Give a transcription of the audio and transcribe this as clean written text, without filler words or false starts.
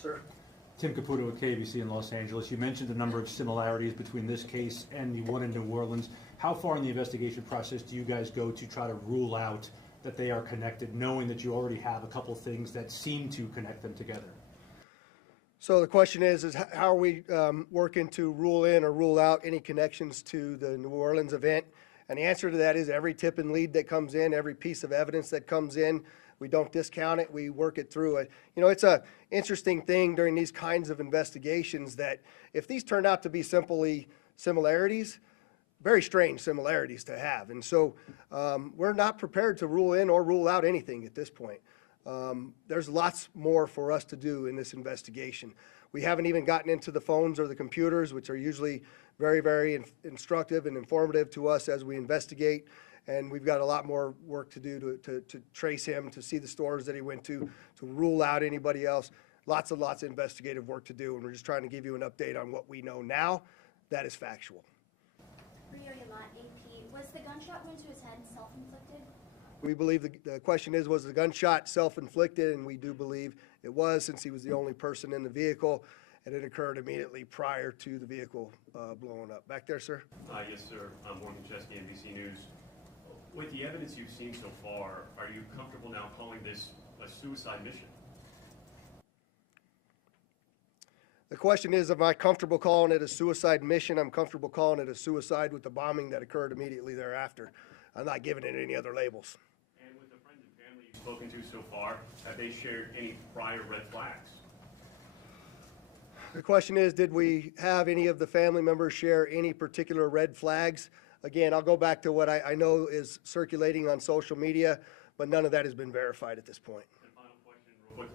Sir. Tim Caputo at KBC in Los Angeles. You mentioned a number of similarities between this case and the one in New Orleans. How far in the investigation process do you guys go to try to rule out that they are connected, knowing that you already have a couple things that seem to connect them together? So the question is how are we working to rule in or rule out any connections to the New Orleans event? And the answer to that is every tip and lead that comes in, every piece of evidence that comes in, we don't discount it, we work it through it. You know, it's a interesting thing during these kinds of investigations that if these turned out to be simply similarities, very strange similarities to have. And so we're not prepared to rule in or rule out anything at this point. There's lots more for us to do in this investigation. We haven't even gotten into the phones or the computers, which are usually very, very instructive and informative to us as we investigate. And we've got a lot more work to do to trace him, to see the stores that he went to rule out anybody else. Lots and lots of investigative work to do, and we're just trying to give you an update on what we know now that is factual. Rio Yamat, AP, was the gunshot wound to his head self-inflicted? We believe the question is, was the gunshot self-inflicted? And we do believe it was, since he was the only person in the vehicle, and it occurred immediately prior to the vehicle blowing up. Back there, sir? Yes, sir. I'm Morgan Chesky, NBC News. With the evidence you've seen so far, are you comfortable now calling this a suicide mission? The question is, am I comfortable calling it a suicide mission? I'm comfortable calling it a suicide with the bombing that occurred immediately thereafter. I'm not giving it any other labels. And with the friends and family you've spoken to so far, have they shared any prior red flags? The question is, did we have any of the family members share any particular red flags? Again, I'll go back to what I know is circulating on social media, but none of that has been verified at this point. And final question real quickly.